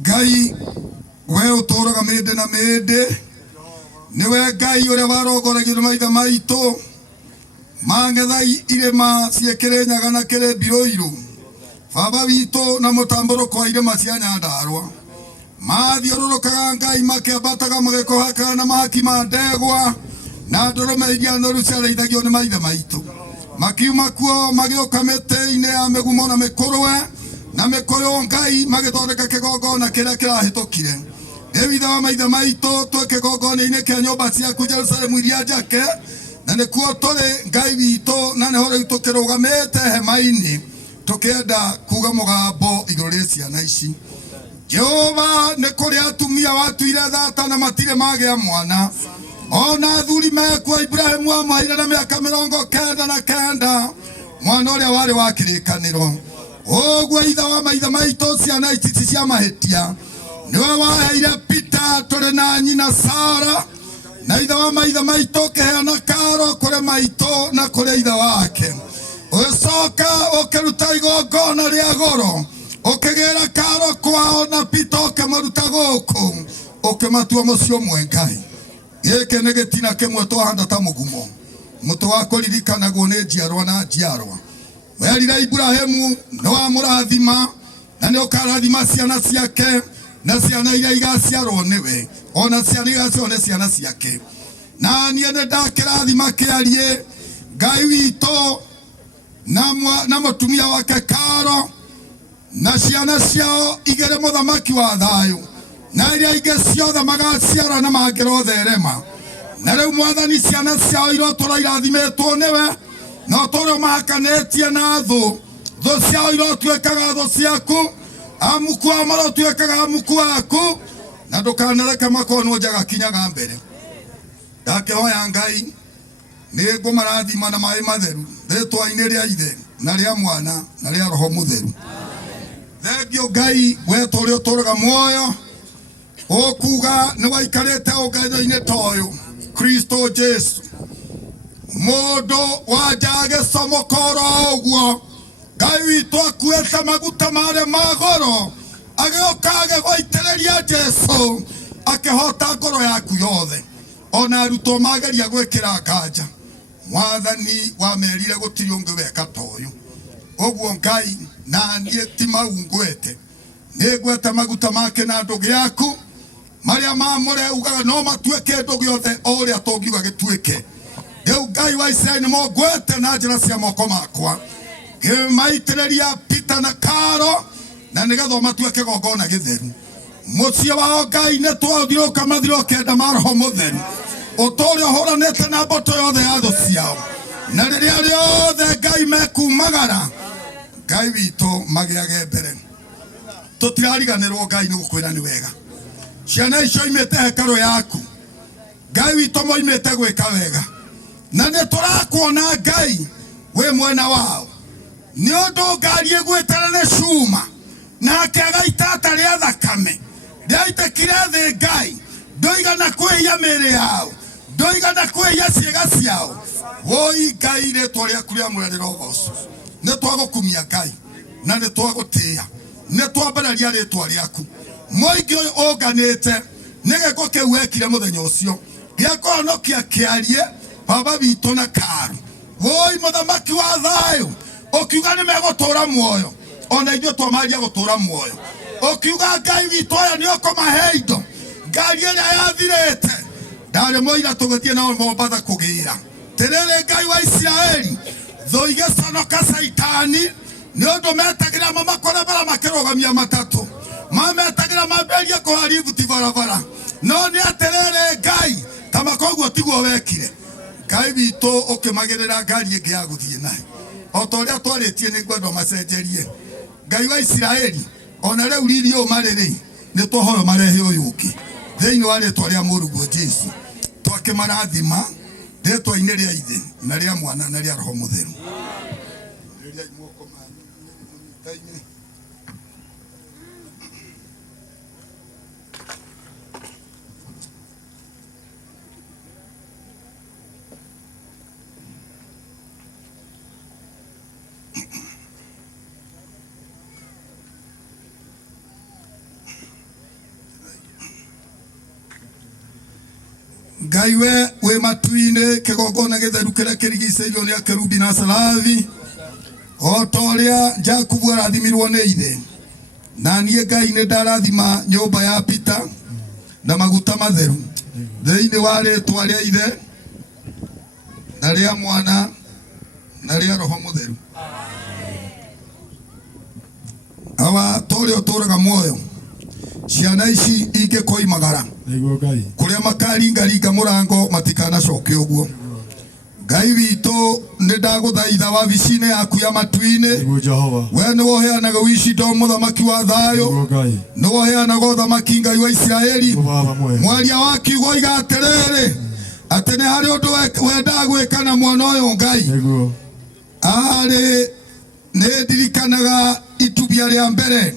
Ngai we uturaga mende na mende niwe Ngai uria warongoragia maitha maitu mangetha irema ciekere nyaga na kire biroiru baba witu na mutamburuko wa irema cia Nyandarua mathiururukaga Ngai makiambataga magikohaka na mahaki ma ndegwa na ndurume iria noru ciarithagio ni maithe maitu makiuma kuo magioka miti-ini ya migumo na mikurwe na mikoyo Ngai magithondeka kigongona kiria kirahitukire Ewitha wa maithe maitu twe kigongona-ini kia nyumba ciaku Jerusalemu iria njake na nikuo turi Ngai witu na niho riu tukirugamite hema-ini tukienda kuga mugambo iguru ria ciana ici Jehova ni kuri atumia watuire thata na matire magia mwana ona thuri mekwa Ibrahimu amaire na miaka 99 mwana uria wari wa kirikaniro ogwo itha wa maithe maitu ciana ici cia mahetia niwe waheire Peter turi na nyina Sara na itha wa maithe maitu kiheana karo kuri maitu na kuri itha wake ucoka ukiruta igongona ria goro ukigira karo kwao na Peter ukimaruta guku ukimatua mucio mwe Ngai giki ni gitina kimwe twahanda ta mugumo mutu wa kuririkanagwo ni njiarwa na njiarwa werire Ibrahimu ni wa murathima na ni ukarathima ciana ciake na ciana iria igaciarwo niwe ona ciana igaciarwo ni ciana ciake na nie ni ndakirathima kiarie Ngai witu na mutumia wake Karo na ciana ciao igere muthamaki wa thayu na iria ingi ciothe magaciara na mangirotherema na riu mwathani ciana ciao irotura irathimetwo niwe no turi mahakanetie na thu ciao irotuikaga thu ciaku amuku ao marotuikaga amuku aku na ndukanareke makonwo njaga kinyaga mbere ndakihoya Ngai ni ngumarathima na mai matheru ritwa-ini ria Ithe na ria Mwana na ria Roho Mutheru thengio Ngai we turi uturaga muoyo okuga ni waikarite ungatho-ini toyu Kristo Jesu mundu wajage somokoro uguo Ngai witu akuete maguta maria magoro agioka agigwitiriria Jesu akihota ngoro yaku yothe ona arutwo mageria gwikira nganja mwathani wamerire gutiri ungi weka toyu uguo Ngai na nie ti mau ngwete ni ngwete maguta make na ndugi yaku maria mamure ugaga no matuike ndugi yothe uria tungiuga gituike riu Ngai wa Israeli mo ngwete na njira cia moko makwa maitiriria Peter na Karo na nigetha matuike gongona githeru mucie wao Ngai ni twathiuka mathiro kenda ma Roho Mutheru uturi uhuranite na mboto yothe ya thu ciao na riria riothe Ngai mekumagara Ngai witu magiage mbere tutirariganirwo Ngai ni gukwira ni wega ciana icio imete hekaru yaku Ngai witu moimete gwika wega na ni turakuona Ngai we mwena wao ni undu ngari igwetana ni cuma nake agaita ria thakame riaitekire thi Ngai ndoigana kwihia mĩĩrĩ yao ndoigana kwihia ciĩga ciao woi Ngai ritwa riaku riamũre rĩrogocwo nĩ twagukumia Ngai na nĩ twagũtĩa nĩ twambararia ritwa riaku mũingĩ ũyũ ũnganĩte nĩ gĩko kĩu wekire mũthenya ũcio gĩa kũhonokia kĩarie baba witũ na Karo woi mũthamaki wa thayũ ukiuga ni megũtũra muoyo ona ithuĩ twamaria gũtũra muoyo ukiuga Ngai witũ aya nĩ ũkũmahe indo ngari ĩrĩa yathirĩte ndarĩ mũira tũgĩthiĩ nao Mombatha kũgĩra tirĩrĩ Ngai wa Isiraeli thũ igĩconoka Saitani nĩ ũndũ metagĩra mamakũrebera makĩrũgamia matatũ mametagĩra mamberie kũharibu ti barabara no nĩ atĩrĩrĩ Ngai ta makoguo tiguo wekire Ngai witũ ũkĩmagĩrĩra ngari ĩngĩ ya gũthiĩ nayo oto ria twarĩtie nĩ ngwenda macenjerie Ngai wa Isiraeli ona rĩu riri ũyũ marĩ nĩ twohoro marehe ũyũ ũngĩ thĩinĩ wa rĩtwa rĩa mũrũguo Jesu twakĩmarathima rĩtwa-inĩ rĩa Ithe na rĩa Mwana na rĩa Roho Mutheru Ngai we matuine kigongona githeru kiria kirigiceirio ni akerubi na sarathi o toria Jakubu arathimirwo ni ithe na nie Ngai ni ndarathima nyumba ya Peter na maguta matheru thiini wa ritwa ria ithe na ria mwana na ria roho mutheru. Awa toria turaga moyo ciana ici ingikoimagara kuria makaringaringa murango matikana coke uguo. Ngai witu ni ndaguthaitha wabicine yaku ya matuine we ni woheanaga wici ndo muthamaki wa thayo ni woheanaga uthamaki Ngai wa Israeli. Mwaria wa kiugo iga atiriri ati ni hari undu wendaga gwika na mwana uyu Ngai ari ni ndirikanaga itubia ria mbere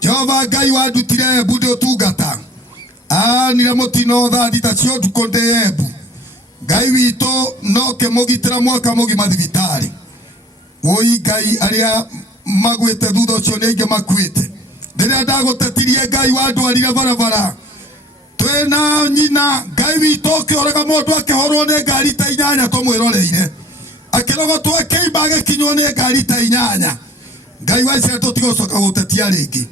Jehova Ngai wandutire Embu ndi utungata nire mutino thita cio nduku ndi Embu. Ngai witu noke mugitira mwaka mugima thibitari woi Ngai aria magwite thutha ucio ni aingi makuite riria ndagutetirie Ngai wandwarire barabara twina nyina Ngai witu ukioraga mundu akihorwo ni ngari ta 8 tumwiroreire akirogotwo akiimba agikinywo ni ngari ta 8 Ngai wa Israeli tutigocoka gutetia ringi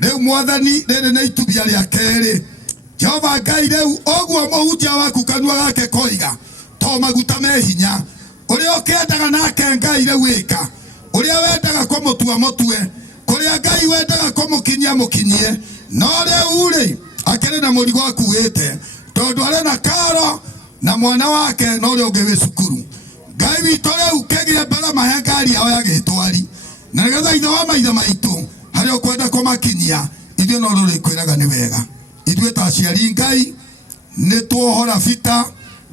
riu mwathani riri ni itubia ria keri Jehova Ngai riu oguo muhunjia waku kanua gake koiga to maguta me hinya uria ukendaga nake Ngai riu wika uria wendaga kumutua mutue kuria Ngai wendaga kumukinyia mukinyie no riu ri akiri na murigo akuite tondu ari na karo na mwana wake no ri ungi wi cukuru. Ngai witu riu kegire mbere mahe ngari yao ya gitwari na nigetha ithe wa maithe maitu hari ukwenda kumakinyia ithuĩ no rurikwiraga ni wega ithuĩ ta aciari Ngai ni tuohora vita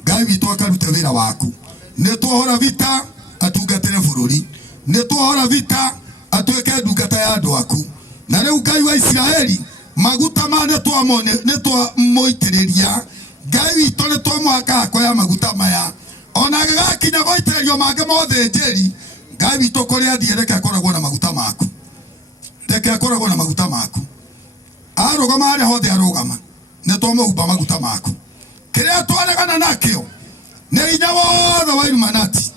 Ngai witu akaruta wira waku ni tuohora vita atungatire bururi ni tuohora vita atuike ndungata ya andu aku na riu Ngai wa Israeli maguta ma ne twamuitiriria Ngai witu ni twamwaka akoya maguta maya ona gakinya goitiririo mange mothe njeri Ngai witu kuria athie reke akoragwo na maguta maku reke akoragwo na maguta maku arugama ari hothe arugama ne twamuhumba maguta maku kiria twaregana nakio ne inya wothe wa Illuminati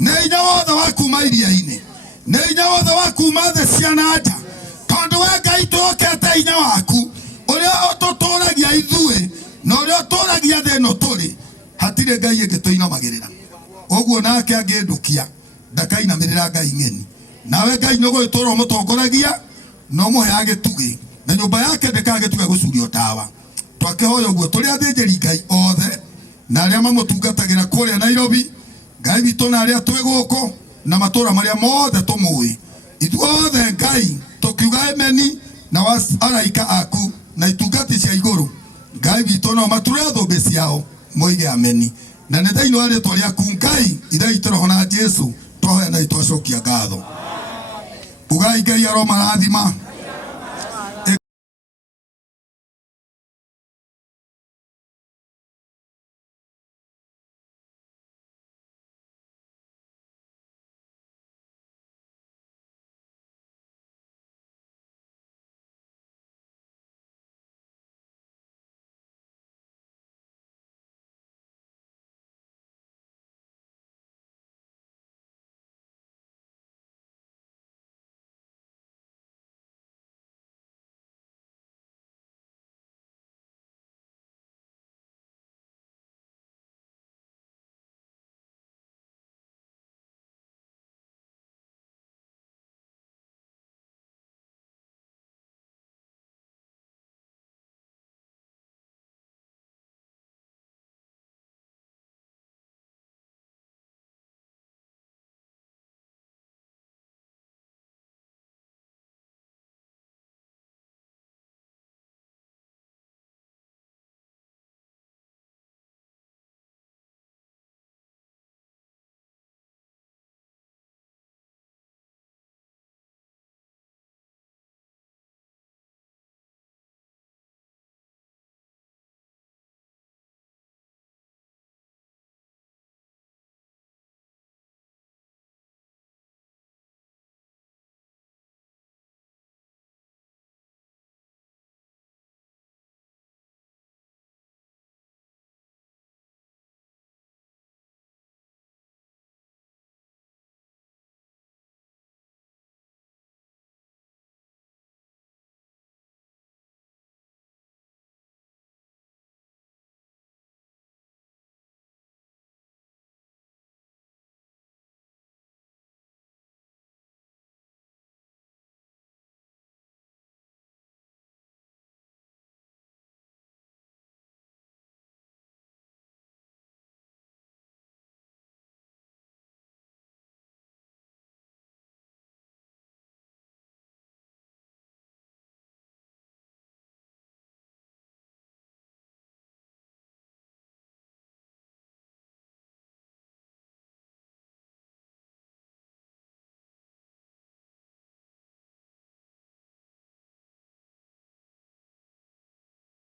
ne inya wothe wa kuma iria-ini ne inya wothe wa kuma thĩ cia nanja tondu we Ngai tukete inya waku uria ututuragia ithuĩ na uria uturagia thĩ ĩno turi hatire Ngai ingituinamagirira oguo nake angindukia ndakainamirira Ngai ng'eni nawe Ngai no gwitura mutongoragia no muheage tugi na nyumba yake ndikagituge gucurio tawa twakihoya uguo turi athinjiri Ngai othe na aria mamutungatagira kuria Nairobi Ngai witu na aria twi guku na matura maria mothe tumui ithuothe Ngai tukiuga ameni na araika aku na itungati cia iguru Ngai witu no mature thumbi ciao moige ameni na nĩ thĩinĩ wa rĩtwa rĩaku Ngai ithe itũ roho na Jesu twahoya na itwacokia ngatho ugai Ngai aromarathima.